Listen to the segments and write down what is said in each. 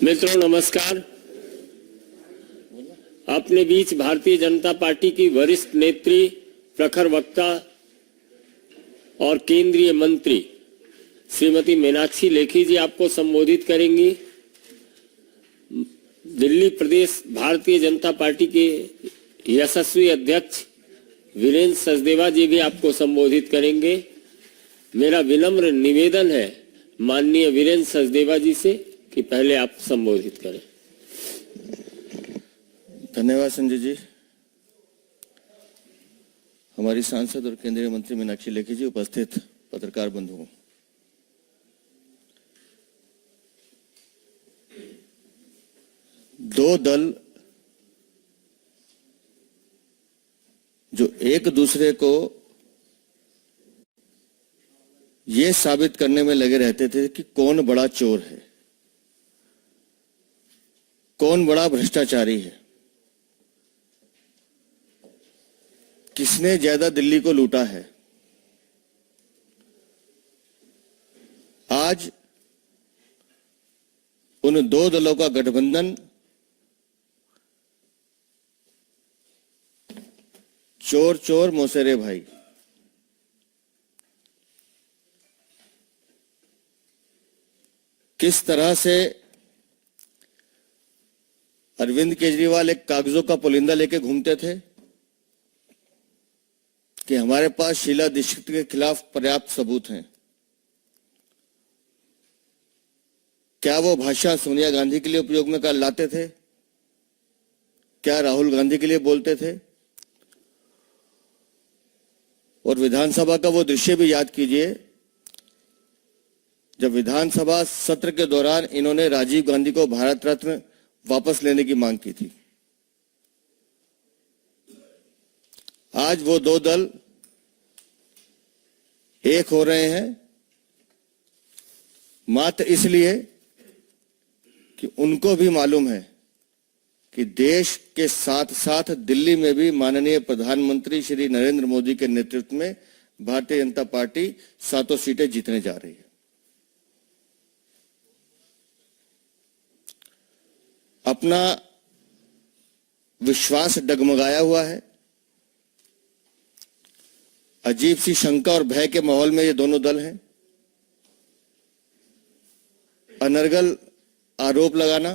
मित्रों नमस्कार। अपने बीच भारतीय जनता पार्टी की वरिष्ठ नेत्री, प्रखर वक्ता और केंद्रीय मंत्री श्रीमती मीनाक्षी लेखी जी आपको संबोधित करेंगी। दिल्ली प्रदेश भारतीय जनता पार्टी के यशस्वी अध्यक्ष वीरेंद्र सचदेवा जी भी आपको संबोधित करेंगे। मेरा विनम्र निवेदन है माननीय वीरेंद्र सचदेवा जी से कि पहले आप संबोधित करें। धन्यवाद संजय जी। हमारी सांसद और केंद्रीय मंत्री मीनाक्षी लेखी जी, उपस्थित पत्रकार बंधुओं, दो दल जो एक दूसरे को ये साबित करने में लगे रहते थे कि कौन बड़ा चोर है, कौन बड़ा भ्रष्टाचारी है, किसने ज्यादा दिल्ली को लूटा है, आज उन दो दलों का गठबंधन चोर चोर मौसेरे भाई, किस तरह से अरविंद केजरीवाल एक कागजों का पुलिंदा लेके घूमते थे कि हमारे पास शीला दीक्षित के खिलाफ पर्याप्त सबूत हैं। क्या वो भाषा सोनिया गांधी के लिए उपयोग में लाते थे? क्या राहुल गांधी के लिए बोलते थे? और विधानसभा का वो दृश्य भी याद कीजिए जब विधानसभा सत्र के दौरान इन्होंने राजीव गांधी को भारत रत्न वापस लेने की मांग की थी। आज वो दो दल एक हो रहे हैं मात्र इसलिए कि उनको भी मालूम है कि देश के साथ साथ दिल्ली में भी माननीय प्रधानमंत्री श्री नरेंद्र मोदी के नेतृत्व में भारतीय जनता पार्टी 7 सीटें जीतने जा रही है। अपना विश्वास डगमगाया हुआ है। अजीब सी शंका और भय के माहौल में ये दोनों दल हैं। अनर्गल आरोप लगाना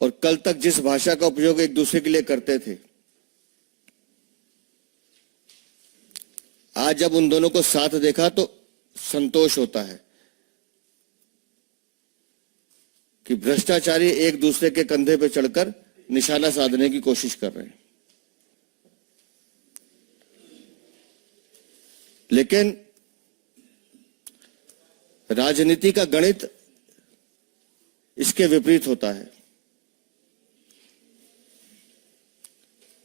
और कल तक जिस भाषा का उपयोग एक दूसरे के लिए करते थे, आज जब उन दोनों को साथ देखा तो संतोष होता है कि भ्रष्टाचारी एक दूसरे के कंधे पर चढ़कर निशाना साधने की कोशिश कर रहे हैं। लेकिन राजनीति का गणित इसके विपरीत होता है।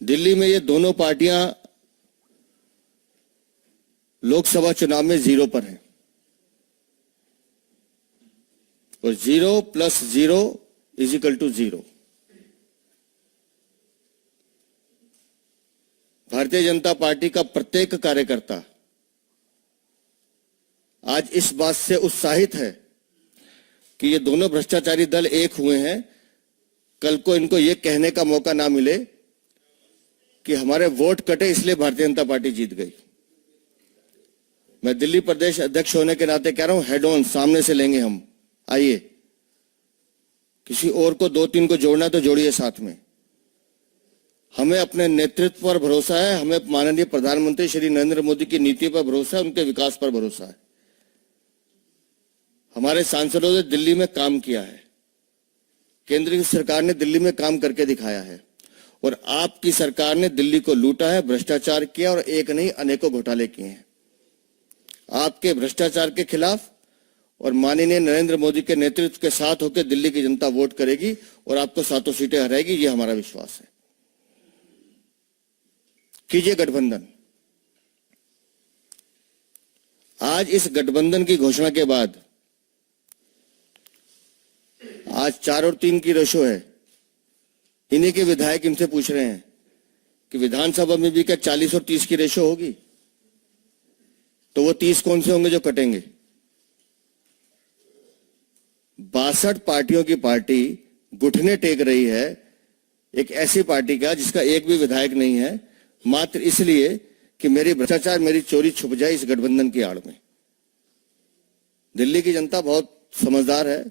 दिल्ली में ये दोनों पार्टियां लोकसभा चुनाव में 0 पर हैं और 0 + 0 = 0। भारतीय जनता पार्टी का प्रत्येक कार्यकर्ता आज इस बात से उत्साहित है कि ये दोनों भ्रष्टाचारी दल एक हुए हैं। कल को इनको ये कहने का मौका ना मिले कि हमारे वोट कटे इसलिए भारतीय जनता पार्टी जीत गई। मैं दिल्ली प्रदेश अध्यक्ष होने के नाते कह रहा हूं, हेड ऑन, सामने से लेंगे हम। आइए, किसी और को 2-3 को जोड़ना तो जोड़िए साथ में। हमें अपने नेतृत्व पर भरोसा है, हमें माननीय प्रधानमंत्री श्री नरेंद्र मोदी की नीति पर भरोसा है, उनके विकास पर भरोसा है। हमारे सांसदों ने दिल्ली में काम किया है, केंद्र की सरकार ने दिल्ली में काम करके दिखाया है और आपकी सरकार ने दिल्ली को लूटा है, भ्रष्टाचार किया और एक नहीं अनेकों घोटाले किए हैं। आपके भ्रष्टाचार के खिलाफ और माननीय नरेंद्र मोदी के नेतृत्व के साथ होकर दिल्ली की जनता वोट करेगी और आपको 7 सीटें हराएगी, ये हमारा विश्वास है। कीजिए गठबंधन। आज इस गठबंधन की घोषणा के बाद आज 4 और 3 की रेशो है। इन्हीं के विधायक इनसे पूछ रहे हैं कि विधानसभा में भी क्या 40 और 30 की रेशो होगी? तो वो 30 कौन से होंगे जो कटेंगे? 62 पार्टियों की पार्टी घुटने टेक रही है एक ऐसी पार्टी का जिसका एक भी विधायक नहीं है, मात्र इसलिए कि मेरी भ्रष्टाचार, मेरी चोरी छुप जाए इस गठबंधन की आड़ में। दिल्ली की जनता बहुत समझदार है,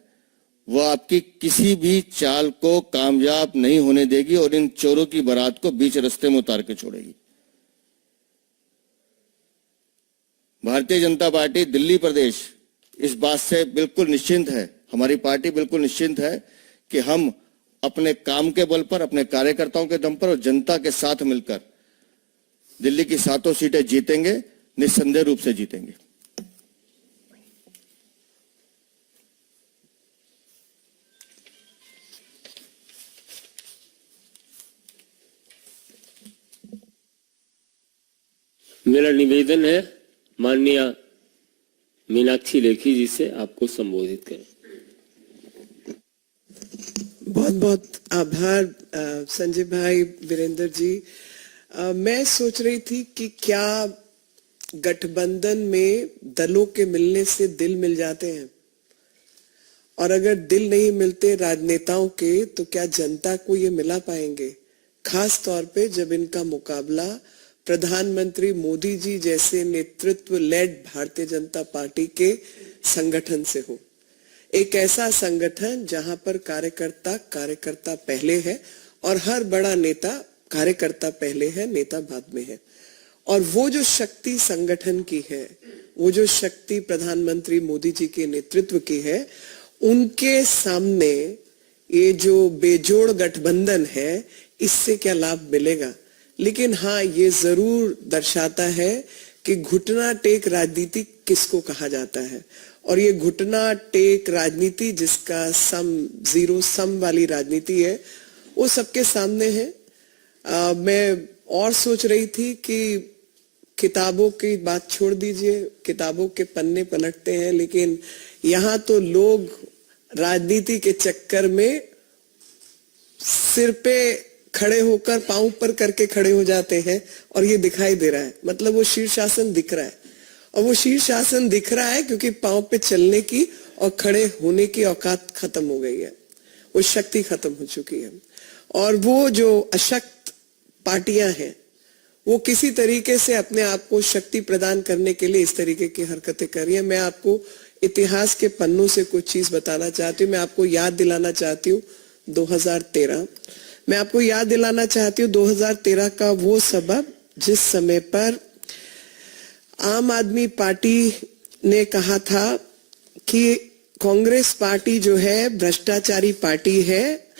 वो आपकी किसी भी चाल को कामयाब नहीं होने देगी और इन चोरों की बारात को बीच रास्ते में उतार के छोड़ेगी। भारतीय जनता पार्टी दिल्ली प्रदेश इस बात से बिल्कुल निश्चिंत है, हमारी पार्टी बिल्कुल निश्चिंत है कि हम अपने काम के बल पर, अपने कार्यकर्ताओं के दम पर और जनता के साथ मिलकर दिल्ली की 7 सीटें जीतेंगे, निस्संदेह रूप से जीतेंगे। मेरा निवेदन है माननीय मीनाक्षी लेखी जी से आपको संबोधित करें। बहुत बहुत आभार संजय भाई, वीरेंद्र जी। मैं सोच रही थी कि क्या गठबंधन में दलों के मिलने से दिल मिल जाते हैं, और अगर दिल नहीं मिलते राजनेताओं के तो क्या जनता को ये मिला पाएंगे, खास तौर पे जब इनका मुकाबला प्रधानमंत्री मोदी जी जैसे नेतृत्व लेड भारतीय जनता पार्टी के संगठन से हो। एक ऐसा संगठन जहां पर कार्यकर्ता पहले है और हर बड़ा नेता कार्यकर्ता पहले है, नेता बाद में है। और वो जो शक्ति संगठन की है, वो जो शक्ति प्रधानमंत्री मोदी जी के नेतृत्व की है, उनके सामने ये जो बेजोड़ गठबंधन है, इससे क्या लाभ मिलेगा। लेकिन हाँ, ये जरूर दर्शाता है कि घुटना टेक राजनीति किसको कहा जाता है। और ये घुटना टेक राजनीति, जिसका जीरो सम वाली राजनीति है, वो सबके सामने है। मैं और सोच रही थी कि किताबों की बात छोड़ दीजिए, किताबों के पन्ने पलटते हैं, लेकिन यहाँ तो लोग राजनीति के चक्कर में सिर पे खड़े होकर पांव ऊपर करके खड़े हो जाते हैं, और ये दिखाई दे रहा है। मतलब वो शीर्षासन दिख रहा है, और वो शीर्षासन दिख रहा है क्योंकि पांव पे चलने की और खड़े होने की औकात खत्म हो गई है, वो शक्ति खत्म हो चुकी है। और वो जो अशक्त पार्टियां हैं, वो किसी तरीके से अपने आप को शक्ति प्रदान करने के लिए इस तरीके की हरकतें कर रही है। मैं आपको इतिहास के पन्नों से कुछ चीज बताना चाहती हूँ। मैं आपको याद दिलाना चाहती हूँ 2013। मैं आपको याद दिलाना चाहती हूँ 2013 का वो सबब जिस समय पर आम आदमी पार्टी ने कहा था कि कांग्रेस पार्टी जो है भ्रष्टाचारी पार्टी है,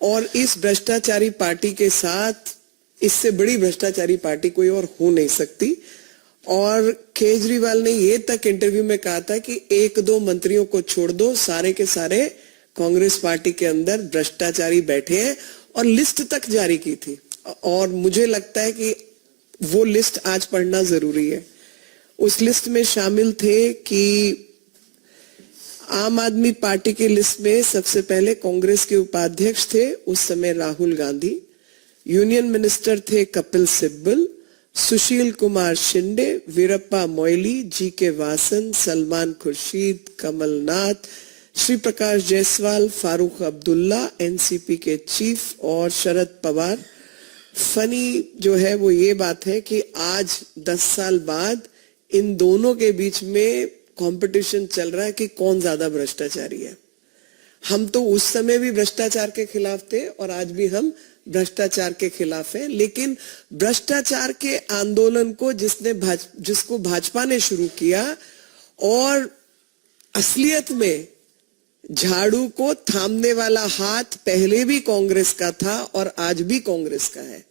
और इस भ्रष्टाचारी पार्टी के साथ इससे बड़ी भ्रष्टाचारी पार्टी कोई और हो नहीं सकती। और केजरीवाल ने ये तक इंटरव्यू में कहा था कि 1-2 मंत्रियों को छोड़ दो, सारे के सारे कांग्रेस पार्टी के अंदर भ्रष्टाचारी बैठे हैं, और लिस्ट तक जारी की थी। और मुझे लगता है कि वो लिस्ट आज पढ़ना जरूरी है। उस लिस्ट में शामिल थे कि आम आदमी पार्टी की लिस्ट में सबसे पहले कांग्रेस के उपाध्यक्ष थे उस समय राहुल गांधी, यूनियन मिनिस्टर थे कपिल सिब्बल, सुशील कुमार शिंदे, वीरप्पा मोइली, जी.के. वासन, सलमान खुर्शीद, कमलनाथ, श्री प्रकाश जायसवाल, फारूक अब्दुल्ला, एनसीपी के चीफ, और शरद पवार। फनी जो है वो ये बात है कि आज 10 साल बाद इन दोनों के बीच में कंपटीशन चल रहा है कि कौन ज्यादा भ्रष्टाचारी है। हम तो उस समय भी भ्रष्टाचार के खिलाफ थे और आज भी हम भ्रष्टाचार के खिलाफ हैं, लेकिन भ्रष्टाचार के आंदोलन को जिसको भाजपा ने शुरू किया, और असलियत में झाड़ू को थामने वाला हाथ पहले भी कांग्रेस का था और आज भी कांग्रेस का है।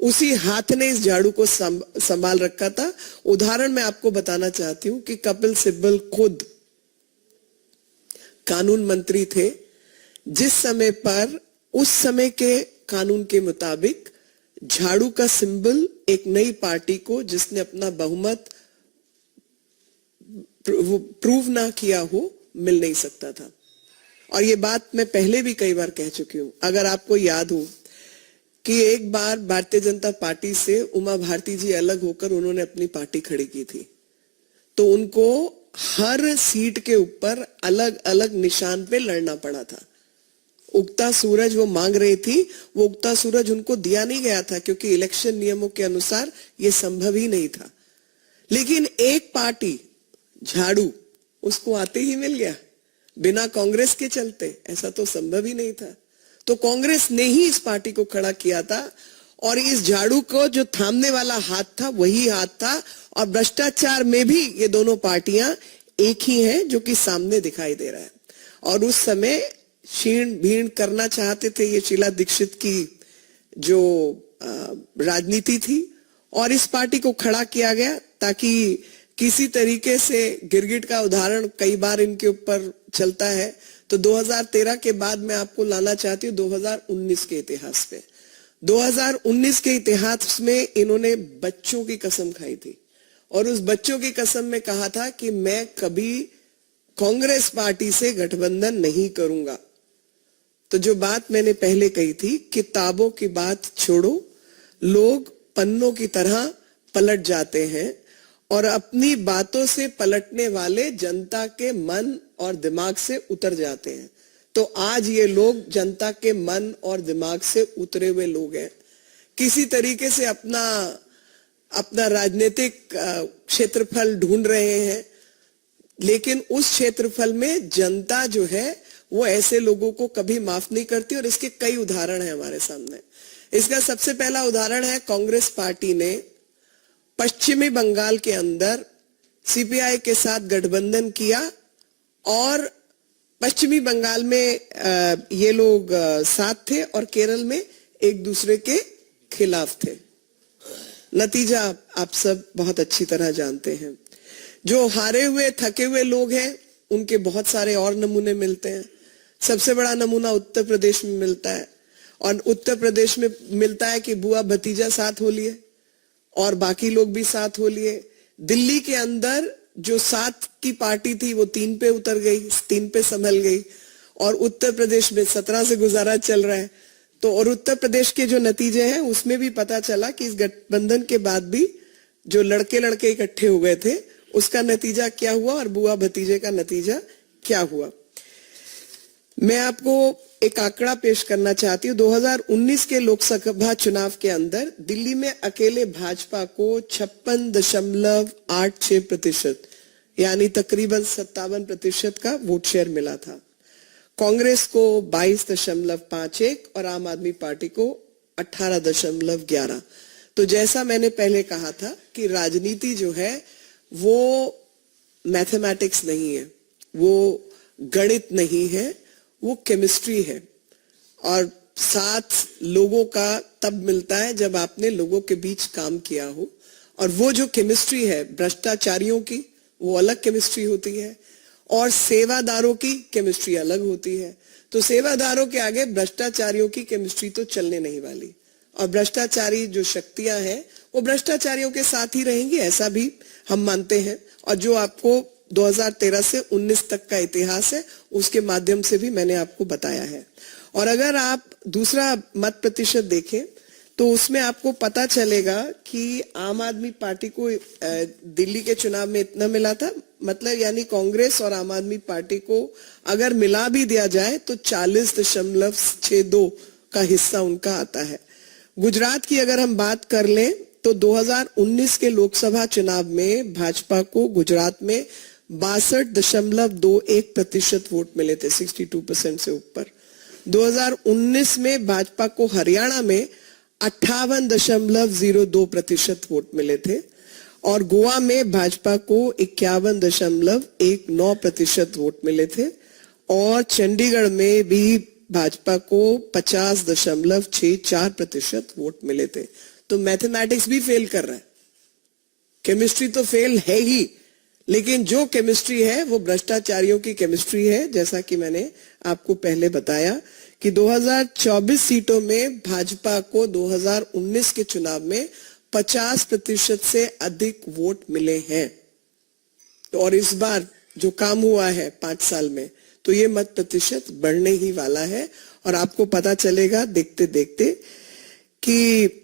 उसी हाथ ने इस झाड़ू को संभाल रखा था। उदाहरण मैं आपको बताना चाहती हूं कि कपिल सिब्बल खुद कानून मंत्री थे, जिस समय पर उस समय के कानून के मुताबिक झाड़ू का सिंबल एक नई पार्टी को, जिसने अपना बहुमत प्रूव ना किया हो, मिल नहीं सकता था। और ये बात मैं पहले भी कई बार कह चुकी हूं। अगर आपको याद हो कि एक बार भारतीय जनता पार्टी से उमा भारती जी अलग होकर उन्होंने अपनी पार्टी खड़ी की थी, तो उनको हर सीट के ऊपर अलग अलग निशान पे लड़ना पड़ा था। उगता सूरज वो मांग रही थी, वो उगता सूरज उनको दिया नहीं गया था क्योंकि इलेक्शन नियमों के अनुसार ये संभव ही नहीं था। लेकिन एक पार्टी झाड़ू, उसको आते ही मिल गया बिना कांग्रेस के चलते, ऐसा तो संभव ही नहीं था। तो कांग्रेस ने ही इस पार्टी को खड़ा किया था और इस झाड़ू को जो थामने वाला हाथ था वही हाथ था। और भ्रष्टाचार में भी ये दोनों पार्टियां एक ही हैं जो कि सामने दिखाई दे रहा है। और उस समय छीण भीण करना चाहते थे, ये शीला दीक्षित की जो राजनीति थी, और इस पार्टी को खड़ा किया गया ताकि किसी तरीके से गिरगिट का उदाहरण कई बार इनके ऊपर चलता है। तो 2013 के बाद मैं आपको लाना चाहती हूँ 2019 के इतिहास पे। 2019 के इतिहास में इन्होंने बच्चों की कसम खाई थी और उस बच्चों की कसम में कहा था कि मैं कभी कांग्रेस पार्टी से गठबंधन नहीं करूंगा। तो जो बात मैंने पहले कही थी, किताबों की बात छोड़ो, लोग पन्नों की तरह पलट जाते हैं और अपनी बातों से पलटने वाले जनता के मन और दिमाग से उतर जाते हैं। तो आज ये लोग जनता के मन और दिमाग से उतरे हुए लोग हैं, किसी तरीके से अपना राजनीतिक क्षेत्रफल ढूंढ रहे हैं, लेकिन उस क्षेत्रफल में जनता जो है वो ऐसे लोगों को कभी माफ नहीं करती। और इसके कई उदाहरण हैं हमारे सामने। इसका सबसे पहला उदाहरण है, कांग्रेस पार्टी ने पश्चिमी बंगाल के अंदर सीपीआई के साथ गठबंधन किया और पश्चिमी बंगाल में ये लोग साथ थे और केरल में एक दूसरे के खिलाफ थे। नतीजा आप सब बहुत अच्छी तरह जानते हैं। जो हारे हुए थके हुए लोग हैं उनके बहुत सारे और नमूने मिलते हैं। सबसे बड़ा नमूना उत्तर प्रदेश में मिलता है और उत्तर प्रदेश में मिलता है कि बुआ भतीजा साथ हो लिए और बाकी लोग भी साथ हो लिए। दिल्ली के अंदर जो 7 की पार्टी थी वो 3 पे उतर गई, 3 पे संभल गई और उत्तर प्रदेश में 17 से गुजारा चल रहा है। तो और उत्तर प्रदेश के जो नतीजे हैं उसमें भी पता चला कि इस गठबंधन के बाद भी जो लड़के इकट्ठे हो गए थे उसका नतीजा क्या हुआ और बुआ भतीजे का नतीजा क्या हुआ। मैं आपको एक आंकड़ा पेश करना चाहती हूँ। 2019 के लोकसभा चुनाव के अंदर दिल्ली में अकेले भाजपा को 56.86% यानी तकरीबन 57% का वोट शेयर मिला था। कांग्रेस को 22.51 और आम आदमी पार्टी को 18.11। तो जैसा मैंने पहले कहा था कि राजनीति जो है वो मैथमेटिक्स नहीं है, वो गणित नहीं है, वो केमिस्ट्री है। और साथ लोगों का तब मिलता है जब आपने लोगों के बीच काम किया हो। और वो जो केमिस्ट्री है भ्रष्टाचारियों की, वो अलग केमिस्ट्री होती है और सेवादारों की केमिस्ट्री अलग होती है। तो सेवादारों के आगे भ्रष्टाचारियों की केमिस्ट्री तो चलने नहीं वाली और भ्रष्टाचारी जो शक्तियां हैं वो भ्रष्टाचारियों के साथ ही रहेंगी, ऐसा भी हम मानते हैं। और जो आपको 2013 से 19 तक का इतिहास है उसके माध्यम से भी मैंने आपको बताया है। और अगर आप दूसरा मत प्रतिशत देखें तो उसमें आपको पता चलेगा कि आम आदमी पार्टी को दिल्ली के चुनाव में इतना मिला था, मतलब यानी कांग्रेस और आम आदमी पार्टी को अगर मिला भी दिया जाए तो 40.62 का हिस्सा उनका आता है। गुजरात की अगर हम बात कर लें तो 2019 के लोकसभा चुनाव में भाजपा को गुजरात में 62.21% वोट मिले थे, 62% से ऊपर। 2019 में भाजपा को हरियाणा में 58.02% वोट मिले थे और गोवा में भाजपा को 51.19% वोट मिले थे और चंडीगढ़ में भी भाजपा को 50.64% वोट मिले थे। तो मैथमेटिक्स भी फेल कर रहा है, केमिस्ट्री तो फेल है ही, लेकिन जो केमिस्ट्री है वो भ्रष्टाचारियों की केमिस्ट्री है। जैसा कि मैंने आपको पहले बताया कि 2024 सीटों में भाजपा को 2019 के चुनाव में 50% से अधिक वोट मिले हैं। और इस बार जो काम हुआ है 5 साल में, तो ये मत प्रतिशत बढ़ने ही वाला है और आपको पता चलेगा देखते देखते कि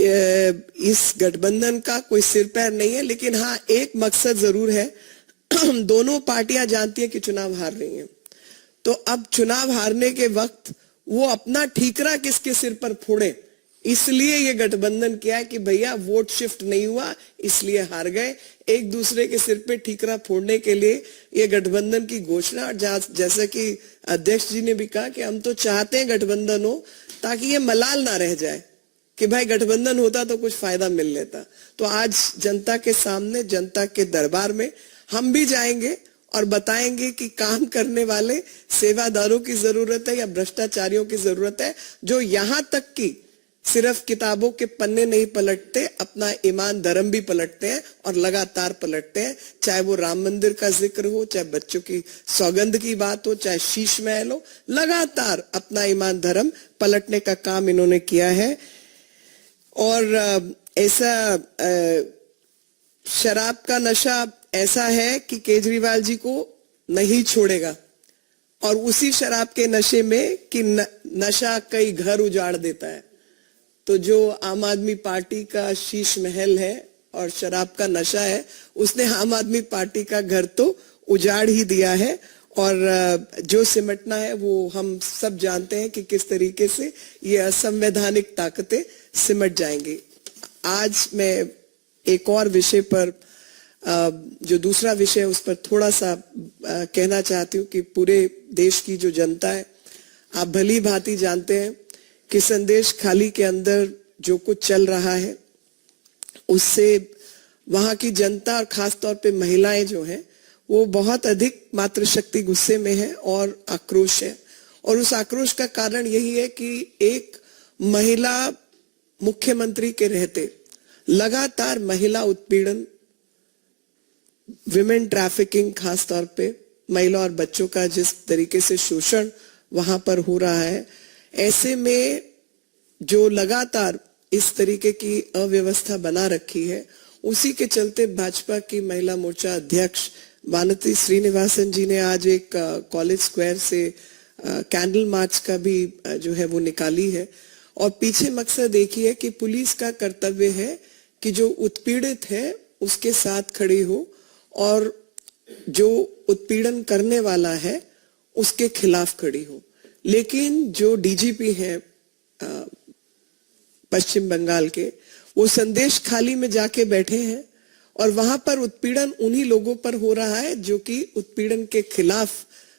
इस गठबंधन का कोई सिर पैर नहीं है। लेकिन हाँ, एक मकसद जरूर है दोनों पार्टियां जानती हैं कि चुनाव हार रही हैं, तो अब चुनाव हारने के वक्त वो अपना ठीकरा किसके सिर पर फोड़े, इसलिए ये गठबंधन किया है कि भैया वोट शिफ्ट नहीं हुआ इसलिए हार गए। एक दूसरे के सिर पे ठीकरा फोड़ने के लिए ये गठबंधन की घोषणा। और जैसे कि अध्यक्ष जी ने भी कहा कि हम तो चाहते हैं गठबंधन हो ताकि ये मलाल ना रह जाए कि भाई गठबंधन होता तो कुछ फायदा मिल लेता। तो आज जनता के सामने, जनता के दरबार में हम भी जाएंगे और बताएंगे कि काम करने वाले सेवादारों की जरूरत है या भ्रष्टाचारियों की जरूरत है, जो यहां तक कि सिर्फ किताबों के पन्ने नहीं पलटते, अपना ईमान धर्म भी पलटते हैं और लगातार पलटते हैं। चाहे वो राम मंदिर का जिक्र हो, चाहे बच्चों की सौगंध की बात हो, चाहे शीश महल हो, लगातार अपना ईमान धर्म पलटने का काम इन्होंने किया है। और ऐसा शराब का नशा ऐसा है कि केजरीवाल जी को नहीं छोड़ेगा, और उसी शराब के नशे में कि नशा कई घर उजाड़ देता है। तो जो आम आदमी पार्टी का शीश महल है और शराब का नशा है, उसने आम आदमी पार्टी का घर तो उजाड़ ही दिया है। और जो सिमटना है वो हम सब जानते हैं कि किस तरीके से ये असंवैधानिक ताकतें सिमट जाएंगी। आज मैं एक और विषय पर, जो दूसरा विषय उस पर थोड़ा सा कहना चाहती हूँ कि पूरे देश की जो जनता है, आप भली भांति जानते हैं कि संदेश खाली के अंदर जो कुछ चल रहा है उससे वहां की जनता और खास तौर पे महिलाएं जो हैं वो बहुत अधिक मातृशक्ति गुस्से में है और आक्रोश है। और उस आक्रोश का कारण यही है कि एक महिला मुख्यमंत्री के रहते लगातार महिला उत्पीड़न, विमेन ट्रैफिकिंग, खास तौर पे महिला और बच्चों का जिस तरीके से शोषण वहां पर हो रहा है, ऐसे में जो लगातार इस तरीके की अव्यवस्था बना रखी है, उसी के चलते भाजपा की महिला मोर्चा अध्यक्ष वानती श्रीनिवासन जी ने आज एक कॉलेज स्क्वायर से कैंडल मार्च का भी जो है वो निकाली है। और पीछे मकसद एक ही है कि पुलिस का कर्तव्य है कि जो उत्पीड़ित है उसके साथ खड़ी हो और जो उत्पीड़न करने वाला है उसके खिलाफ खड़ी हो। लेकिन जो डीजीपी हैं पश्चिम बंगाल के, वो संदेश खाली में जाके बैठे हैं और वहां पर उत्पीड़न उन्हीं लोगों पर हो रहा है जो कि उत्पीड़न के खिलाफ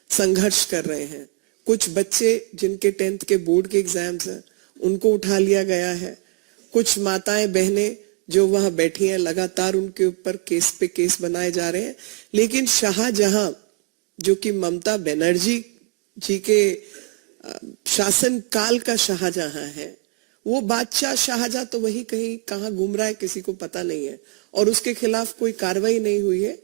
संघर्ष कर रहे हैं। कुछ बच्चे जिनके 10th के बोर्ड के एग्जाम्स हैं उनको उठा लिया गया है। कुछ माताएं बहनें जो वहां बैठी हैं, लगातार उनके ऊपर केस पे केस बनाए जा रहे हैं। लेकिन शाहजहां, जो कि ममता बनर्जी जी के शासन काल का शाहजहां है, वो बादशाह शाहजहां तो वही कहीं कहां घूम रहा है किसी को पता नहीं है और उसके खिलाफ कोई कार्रवाई नहीं हुई है।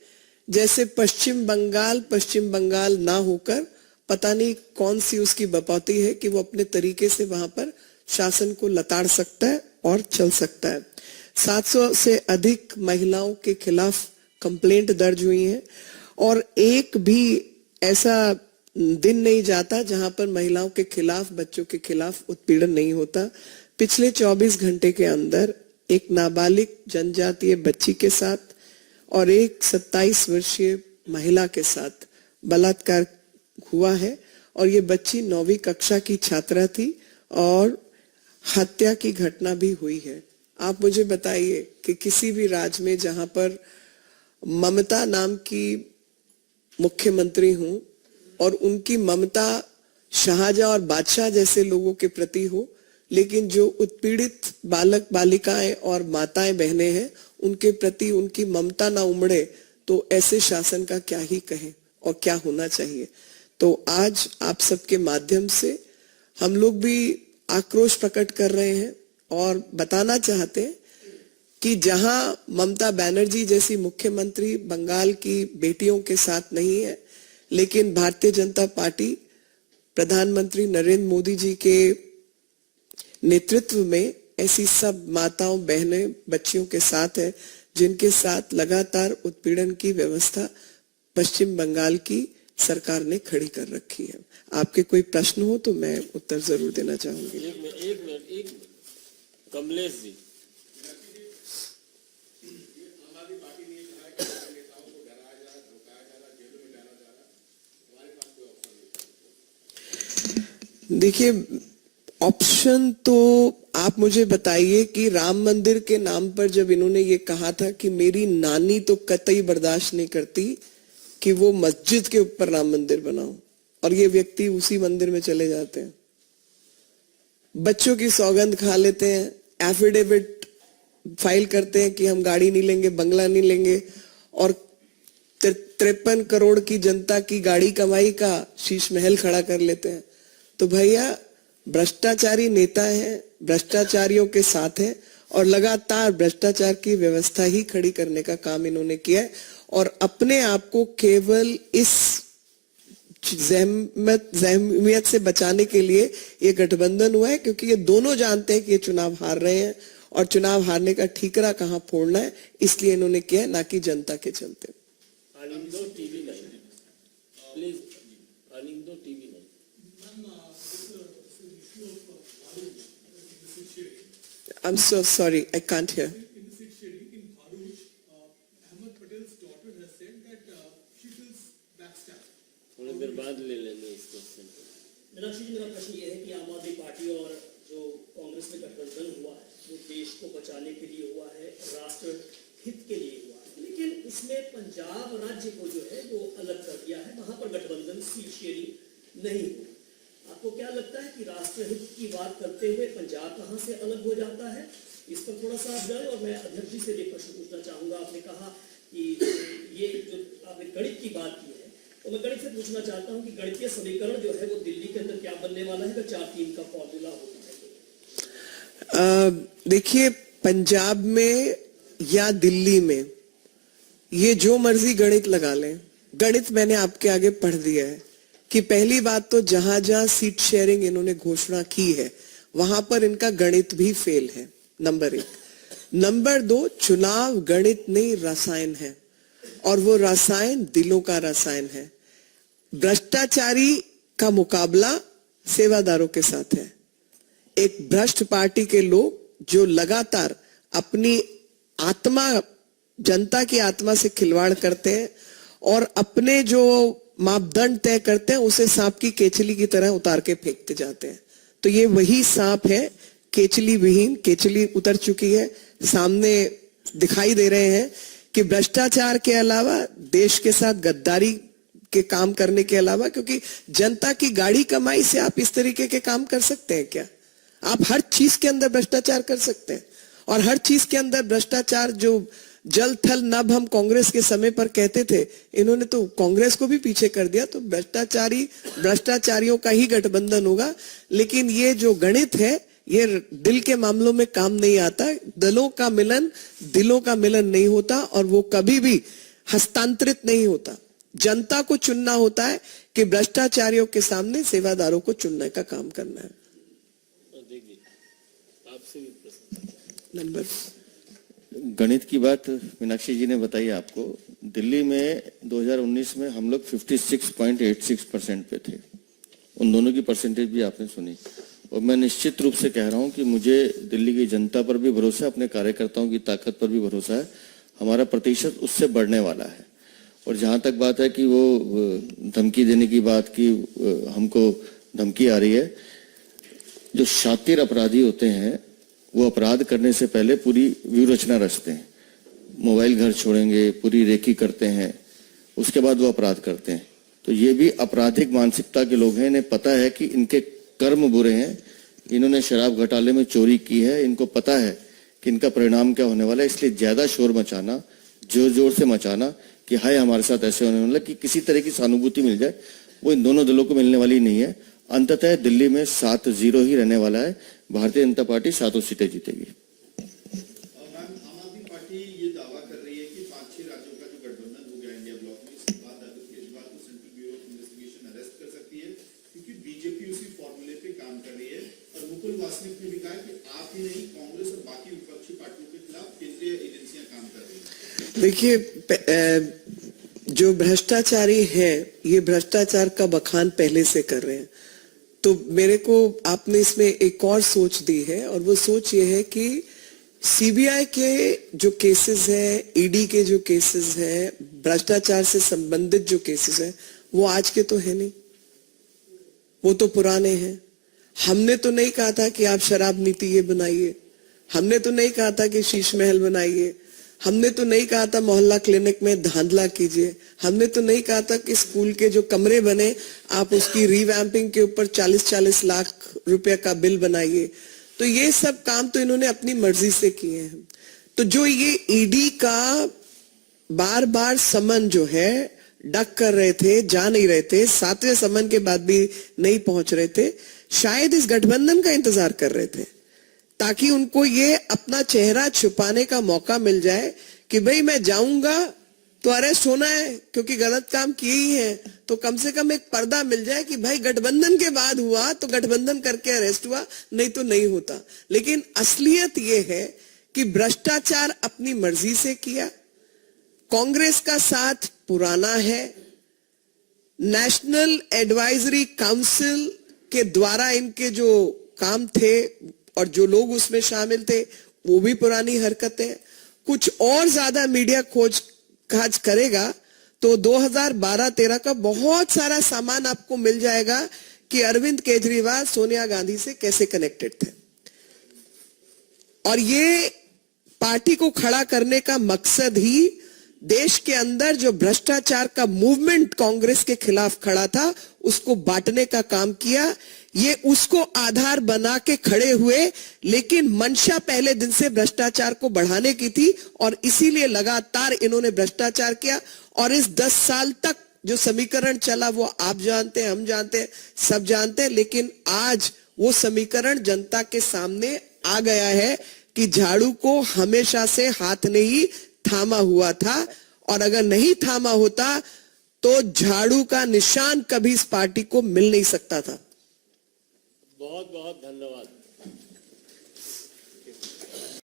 जैसे पश्चिम बंगाल ना होकर पता नहीं कौन सी उसकी बपौती है कि वो अपने तरीके से वहां पर शासन को लताड़ सकता है और चल सकता है। 700 से अधिक महिलाओं के खिलाफ कंप्लेंट दर्ज हुई है और एक भी ऐसा दिन नहीं जाता जहां पर महिलाओं के खिलाफ, बच्चों के खिलाफ उत्पीड़न नहीं होता। पिछले 24 घंटे के अंदर एक नाबालिग जनजातीय बच्ची के साथ और एक 27 वर्षीय महिला के साथ बलात्कार हुआ है और ये बच्ची 9वीं कक्षा की छात्रा थी और हत्या की घटना भी हुई है। आप मुझे बताइए कि किसी भी राज्य में जहां पर ममता नाम की मुख्यमंत्री हूं और उनकी ममता शाहजहां और बादशाह जैसे लोगों के प्रति हो, लेकिन जो उत्पीड़ित बालक बालिकाएं और माताएं बहनें हैं उनके प्रति उनकी ममता ना उमड़े, तो ऐसे शासन का क्या ही कहें और क्या होना चाहिए। तो आज आप सबके माध्यम से हम लोग भी आक्रोश प्रकट कर रहे हैं और बताना चाहते हैं कि जहां ममता बनर्जी जैसी मुख्यमंत्री बंगाल की बेटियों के साथ नहीं है, लेकिन भारतीय जनता पार्टी प्रधानमंत्री नरेंद्र मोदी जी के नेतृत्व में ऐसी सब माताओं, बहनें, बच्चियों के साथ है जिनके साथ लगातार उत्पीड़न की व्यवस्था पश्चिम बंगाल की सरकार ने खड़ी कर रखी है। आपके कोई प्रश्न हो तो मैं उत्तर जरूर देना चाहूंगी। एक मिनट कमलेश जी, देखिए, ऑप्शन तो आप मुझे बताइए कि राम मंदिर के नाम पर जब इन्होंने ये कहा था कि मेरी नानी तो कतई बर्दाश्त नहीं करती कि वो मस्जिद के ऊपर राम मंदिर बनाओ, और ये व्यक्ति उसी मंदिर में चले जाते हैं, बच्चों की सौगंध खा लेते हैं, एफिडेविट फाइल करते हैं कि हम गाड़ी नहीं लेंगे, बंगला नहीं लेंगे, और 53 करोड़ की जनता की गाड़ी कमाई का शीश महल खड़ा कर लेते हैं। तो भैया, भ्रष्टाचारी नेता हैं, भ्रष्टाचारियों के साथ हैं, और लगातार भ्रष्टाचार की व्यवस्था ही खड़ी करने का काम इन्होंने किया है, और अपने आप को केवल इस जहमियत से बचाने के लिए ये गठबंधन हुआ है, क्योंकि ये दोनों जानते हैं कि ये चुनाव हार रहे हैं, और चुनाव हारने का ठीकरा कहां फोड़ना है, इसलिए इन्होंने किया है, ना कि जनता के चलते। Anando TV 9 please, Anando TV 9। I'm so sorry, I can't hear. थोड़ी देर बाद ले लेंगे इस क्वेश्चन को। मीनाक्षी जी, मेरा प्रश्न ये है कि आम आदमी पार्टी और जो कांग्रेस में गठबंधन हुआ है वो देश को बचाने के लिए हुआ है, राष्ट्र हित के लिए हुआ है, लेकिन उसमें पंजाब राज्य को जो है वो अलग कर दिया है, वहां पर गठबंधन सीट शेयरिंग नहीं हुई। आपको क्या लगता है कि राष्ट्र हित की बात करते हुए पंजाब कहां से अलग हो जाता है? इस पर थोड़ा सा आप जाए। और मैं अध्यक्ष जी से भी प्रश्न पूछना चाहूंगा। आपने कहा कि ये जो आपने गणित की बात की है, तो मैं गणित से पूछना चाहता हूं कि गणितीय समीकरण जो है वो दिल्ली के अंदर क्या बनने वाला है अगर 4-3 का फॉर्मूला होता है? देखिए, पंजाब में या दिल्ली में ये जो मर्जी गणित लगा लें, गणित मैंने आपके आगे पढ़ दिया है कि पहली बात तो जहां जहां सीट शेयरिंग इन्होंने घोषणा की है वहां पर इनका गणित भी फेल है, नंबर 1। नंबर 2, चुनाव गणित नहीं रसायन है, और वो रसायन दिलों का रसायन है। भ्रष्टाचारी का मुकाबला सेवादारों के साथ है। एक भ्रष्ट पार्टी के लोग जो लगातार अपनी आत्मा, जनता की आत्मा से खिलवाड़ करते हैं और अपने जो मापदंड तय करते हैं उसे सांप की केचली की तरह उतार के फेंकते जाते हैं। तो ये वही सांप है, केचली विहीन, केचली उतर चुकी है, सामने दिखाई दे रहे हैं कि भ्रष्टाचार के अलावा देश के साथ गद्दारी के काम करने के अलावा, क्योंकि जनता की गाड़ी कमाई से आप इस तरीके के काम कर सकते हैं क्या? आप हर चीज के अंदर भ्रष्टाचार कर सकते हैं, और हर चीज के अंदर भ्रष्टाचार जो जल थल नभ हम कांग्रेस के समय पर कहते थे, इन्होंने तो कांग्रेस को भी पीछे कर दिया। तो भ्रष्टाचारियों का ही गठबंधन होगा। लेकिन ये जो गणित है ये दिल के मामलों में काम नहीं आता। दलों का मिलन दिलों का मिलन नहीं होता, और वो कभी भी हस्तांतरित नहीं होता। जनता को चुनना होता है कि भ्रष्टाचारियों के सामने सेवादारों को चुनने का काम करना है। आपसे भी प्रश्न। नंबर गणित की बात मीनाक्षी जी ने बताई आपको। दिल्ली में 2019 में हम लोग 56.86% पे थे। उन दोनों की परसेंटेज भी आपने सुनी, और मैं निश्चित रूप से कह रहा हूं कि मुझे दिल्ली की जनता पर भी भरोसा है, अपने कार्यकर्ताओं की ताकत पर भी भरोसा है। हमारा प्रतिशत उससे बढ़ने वाला है। और जहां तक बात है कि वो धमकी देने की बात की, हमको धमकी आ रही है, जो शातिर अपराधी होते हैं वो अपराध करने से पहले पूरी व्यूह रचना रचते हैं। मोबाइल घर छोड़ेंगे, पूरी रेकी करते हैं, उसके बाद वो अपराध करते हैं। तो ये भी आपराधिक मानसिकता के लोग हैं। इन्हें पता है कि इनके कर्म बुरे हैं। इन्होंने शराब घोटाले में चोरी की है, इनको पता है कि इनका परिणाम क्या होने वाला है। इसलिए ज्यादा शोर मचाना, जोर जोर से मचाना कि हाय हमारे साथ ऐसे होने वाला, कि किसी तरह की सहानुभूति मिल जाए, वो इन दोनों दलों को मिलने वाली नहीं है। अंततः दिल्ली में 7-0 ही रहने वाला है। भारतीय जनता पार्टी 7 सीटें जीतेगी। आम आदमी पार्टी ये दावा कर रही है कि 5-6 राज्यों का जो गठबंधन हो गया इंडिया ब्लॉक में, इसके बाद अगर केजरीवाल को central bureau of investigation arrest कर सकती है, क्योंकि बीजेपी उसी फॉर्मूले पे काम कर रही है। और मुकुल वासनिक ने भी कहा कि आप ही नहीं, कांग्रेस और बाकी विपक्षी पार्टियों के खिलाफ केंद्रीय एजेंसियां काम कर रही है। देखिए, जो भ्रष्टाचारी हैं ये भ्रष्टाचार का बखान पहले से कर रहे हैं। तो मेरे को आपने इसमें एक और सोच दी है, और वो सोच ये है कि सीबीआई के जो केसेस हैं, ईडी के जो केसेस हैं, भ्रष्टाचार से संबंधित जो केसेस हैं, वो आज के तो है नहीं, वो तो पुराने हैं। हमने तो नहीं कहा था कि आप शराब नीति ये बनाइए, हमने तो नहीं कहा था कि शीश महल बनाइए, हमने तो नहीं कहा था मोहल्ला क्लिनिक में धांधला कीजिए, हमने तो नहीं कहा था कि स्कूल के जो कमरे बने आप उसकी रीवैम्पिंग के ऊपर 40-40 लाख रुपए का बिल बनाइए। तो ये सब काम तो इन्होंने अपनी मर्जी से किए हैं। तो जो ये ईडी का बार बार समन जो है डक कर रहे थे, जा नहीं रहे थे, 7वें समन के बाद भी नहीं पहुंच रहे थे, शायद इस गठबंधन का इंतजार कर रहे थे ताकि उनको ये अपना चेहरा छुपाने का मौका मिल जाए कि भाई मैं जाऊंगा तो अरेस्ट होना है क्योंकि गलत काम किए ही है, तो कम से कम एक पर्दा मिल जाए कि भाई गठबंधन के बाद हुआ तो गठबंधन करके अरेस्ट हुआ, नहीं तो नहीं होता। लेकिन असलियत ये है कि भ्रष्टाचार अपनी मर्जी से किया, कांग्रेस का साथ पुराना है, नेशनल एडवाइजरी काउंसिल के द्वारा इनके जो काम थे और जो लोग उसमें शामिल थे वो भी पुरानी हरकतें। कुछ और ज्यादा मीडिया खोज करेगा तो 2012-13 का बहुत सारा सामान आपको मिल जाएगा कि अरविंद केजरीवाल सोनिया गांधी से कैसे कनेक्टेड थे। और ये पार्टी को खड़ा करने का मकसद ही देश के अंदर जो भ्रष्टाचार का मूवमेंट कांग्रेस के खिलाफ खड़ा था उसको बांटने का काम किया। ये उसको आधार बना के खड़े हुए, लेकिन मंशा पहले दिन से भ्रष्टाचार को बढ़ाने की थी और इसीलिए लगातार इन्होंने भ्रष्टाचार किया। और इस 10 साल तक जो समीकरण चला वो आप जानते हैं, हम जानते हैं, सब जानते हैं, लेकिन आज वो समीकरण जनता के सामने आ गया है कि झाड़ू को हमेशा से हाथ ने ही थामा हुआ था और अगर नहीं थामा होता तो झाड़ू का निशान कभी इस पार्टी को मिल नहीं सकता था। बहुत बहुत धन्यवाद।